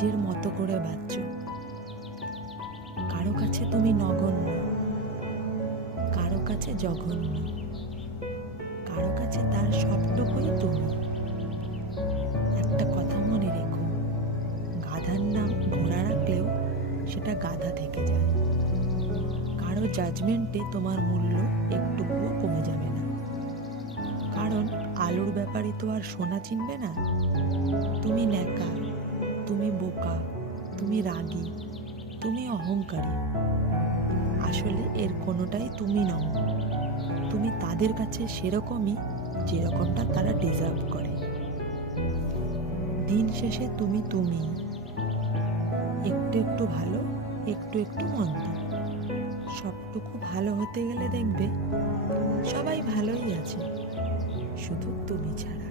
নিজের মতো করে বাঁচো। কারো কাছে তুমি নগণ্য, কারো কাছে জঘন্য, কারো কাছে তার সবটুকুই তুমি। একটা কথা মনে রেখো, গাধার নাম ঘোড়া রাখলেও সেটা গাধা থেকে যায়। কারো জাজমেন্টে তোমার মূল্য একটুকুও কমে যাবে না, কারণ আলুর ব্যাপারে তো আর সোনা চিনবে না। তুমি ন্যাকা, তুমি বোকা, তুমি রাগী, তুমি অহংকারী, আসলে এর কোনোটাই তুমি নও। তুমি তাদের কাছে সেরকমই যেরকমটা তারা ডিজার্ভ করে। দিন শেষে তুমি তুমি, একটু একটু ভালো, একটু একটু মন্দ। সবটুকু ভালো হতে গেলে দেখবে সবাই ভালোই আছে, শুধু তুমি ছাড়া।